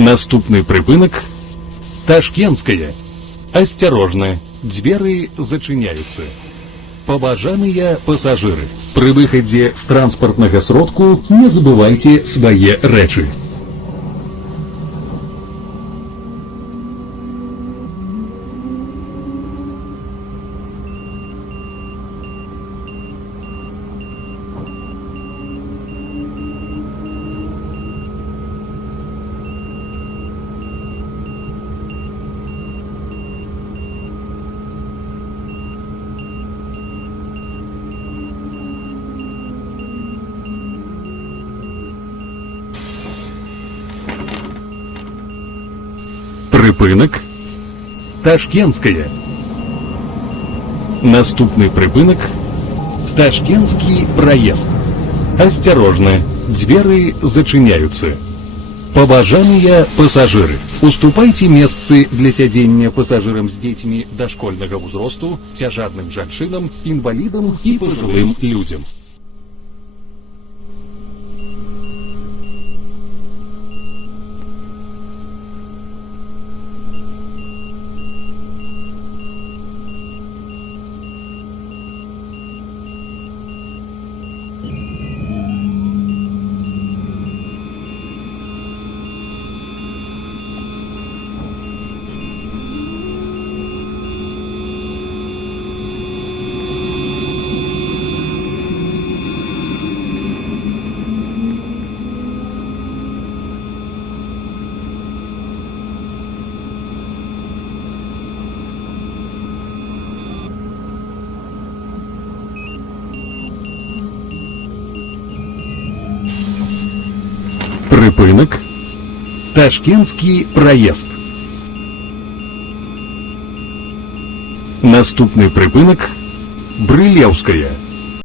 Наступны прыпынак Ташкентская. Осторожно, двери зачиняются. Паважаныя пассажиры, при выходе с транспортного сродку не забывайте свои рэчы. Прыпынак Ташкентская. Наступный прыпынак Ташкентский проезд. Осторожно, двери зачиняются. Паважаныя пассажиры, уступайте месцы для сядзення пассажирам с детьми дошкольного возрасту, цяжарным жанчынам, инвалидам и пожилым людям. Прыпынак Ташкентский проезд. Наступный прыпынак Брылеўская.